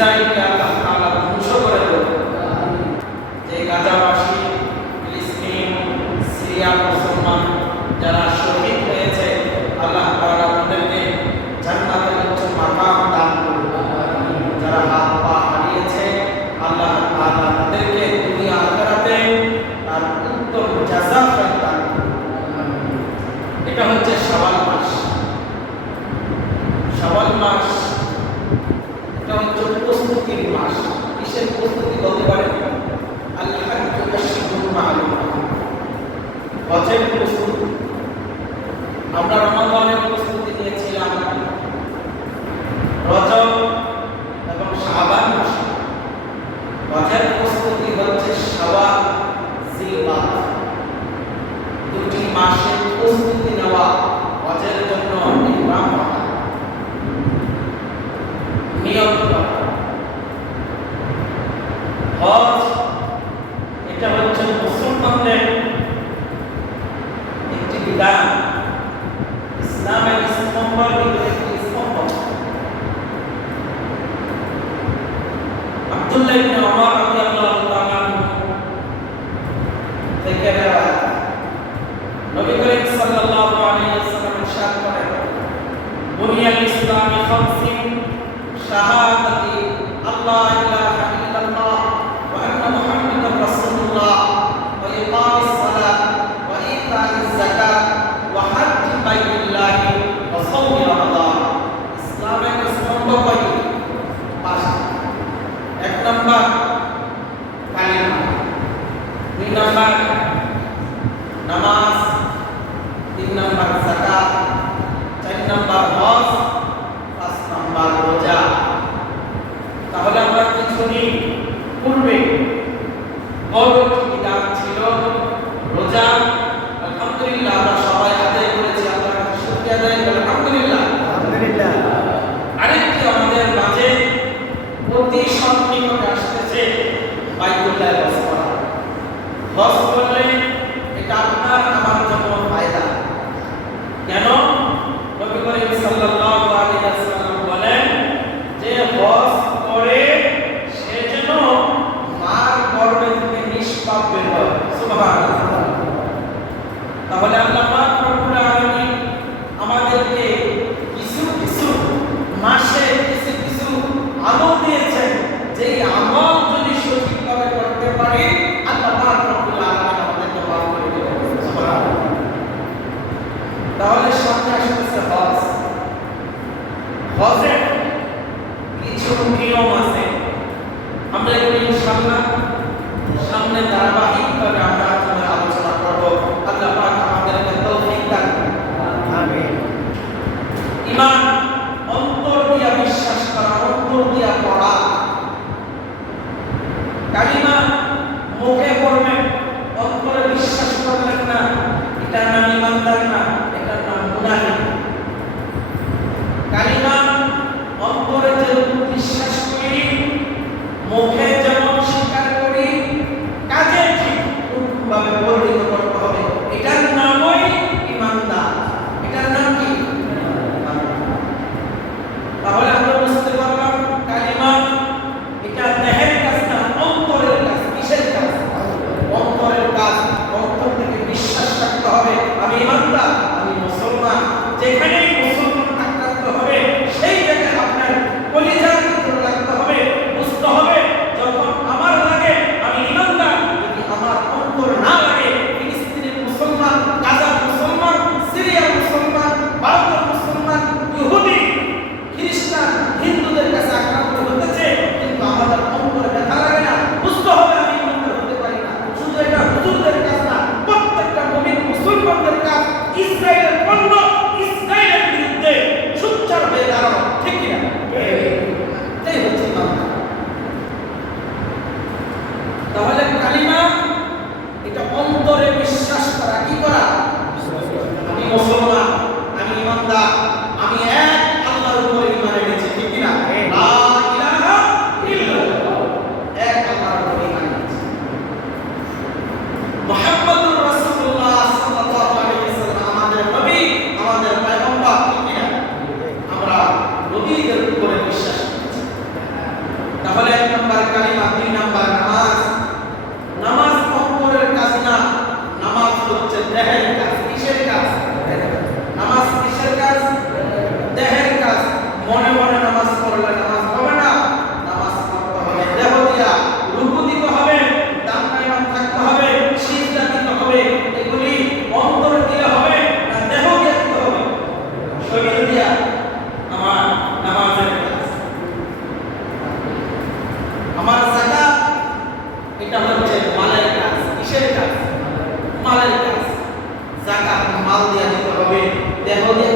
ইসরায়েলকে আল্লাহ তাআলা ধ্বংস করে দেন। যে গাজাবাসী, ফিলিস্তিন, সিরিয়া মুসলমান যারা শহীদ হয়েছে, আল্লাহ তাআলা তাদেরকে জান্নাতের উচ্চ মাকাম দান করুন। যারা হাত পা হারিয়েছে, আল্লাহ তাআলা তাদেরকে দুনিয়া আখিরাতে তার উত্তম জাযা দান করুন। এটা হচ্ছে শাওয়াল মাস। শাওয়াল মাস এটা হচ্ছে প্রস্তুতির মাস। কিসের প্রস্তুতি বলতে পারেন? আল-হাজ্জু আশ-শাহরুল মা'লুম, হজের প্রস্তুতি। আমরা রমাদানের প্রস্তুতি নিয়েছিলাম রজব এবং শাবান মাসে। হজের প্রস্তুতি হচ্ছে শাওয়াল, জিলকাদ, দুটি মাসের প্রস্তুতি নেওয়া হজের জন্য ইহরাম করা, নিয়ত করা। হজ এটা হচ্ছে মুসলমানদের একটি বিধান, ইসলামের স্তম্ভের ভিতরে একটি স্তম্ভ। আব্দুল্লাহ ইবনে ওমর রাদিয়াল্লাহু তাআলা থেকে রিওয়ায়াত, নবী করিম সাল্লাল্লাহু আলাইহি ওয়াসাল্লাম ইরশাদ করেন, বুনিয়াল ইসলামু খামসিন শাহাদাতি আল্লাহ ইলাহা ইল্লাল্লাহ ওয়া আন্না মুহাম্মাদার রাসূলুল্লাহ ওয়া ইকামিস সালাত ওয়া ইতাইজ যাকাত ওয়া হজ্জ বাইতুল্লাহ ওয়া সাওম রমাদান। ইসলামের স্তম্ভ কয়টি? পাঁচটি। এক নাম্বার কালিমা, দুই নাম্বার নামাজ, তিন নাম্বার যাকাত, চার নাম্বার হজ, পাঁচ নাম্বার রোজা। তাহলে আমরা কি শুনি? পূর্বে বড় বিধান ছিল রোজা। আলহামদুলিল্লাহ আমরা সবাই আদায় করেছি, আল্লাহর কাছে শুকরিয়া আদায় করি, আলহামদুলিল্লাহ। আলহামদুলিল্লাহ। আরেকটি আমাদের মাঝে অতি সন্নিকটে আসতেছে বাইতুল্লাহ হজ করা। হজ করলে এটা আপনার আমার জন্য ফায়দা। কেন? নবী করিম সাল্লাল্লাহু আলাইহি ওয়াসাল্লাম বলেন যে হজ করে সে যেন মার গর্ভে থেকে নিষ্পাপ বের হয়। সুবহানাল্লাহ। তাহলে আল্লাহ পাক রব্বুল আলামিন আমাদেরকে কিছু কিছু মাসে কিছু কিছু আমল দিয়েছেন, যে আমল যদি সঠিকভাবে করতে পারি আল্লাহ পাক রব্বুল আলামিন আমাদেরকে মাফ করে দেবেন। সুবহানাল্লাহ। তাহলে সামনে আসতেছে হজ। হজের কিছু নিয়ম আছে, আমরা এগুলো ইনশাআল্লাহ সামনে ধারাবাহিকভাবে আমরা আলোচনা করব। আল্লাহ পাক আমাদেরকে তৌফিক দান করুন। আমিন। ঈমান অন্তর দিয়া বিশ্বাস করা, অন্তর দিয়া পড়া। কালিমা মুখে পড়বেন, অন্তরে বিশ্বাস করবেন না, এটার নাম ঈমানদার না, এটার নাম মুনাফিক। কালিমা অন্তরে যেরকম বিশ্বাস করি, মুখে যেমন স্বীকার করি, কাজে কালিমা, 2 নাম্বার নামাজ। নামাজ অন্তরের কাজ না, নামাজ হচ্ছে দেহের কাজ। কিসের কাজ? নামাজ কিসের কাজ? দেহের কাজ। মনে মনে নামাজ পড়লে নামাজ হবে না, নামাজ পড়তে হবে দেহ দিয়া। রুকু দিতে হবে, দাঁড়ানো থাকতে হবে, সিজদা দিতে হবে। এগুলি অন্তর দিয়ে হবে না দেহ দিয়ে দিতে হবে? শরীর দিয়া। আমার নামাজের কাজ। আমার যাকাত, এটা হচ্ছে মালের কাজ। কিসের কাজ? মালের কাজ। যাকাত মাল দিয়া দিতে হবে, দেহ দিয়া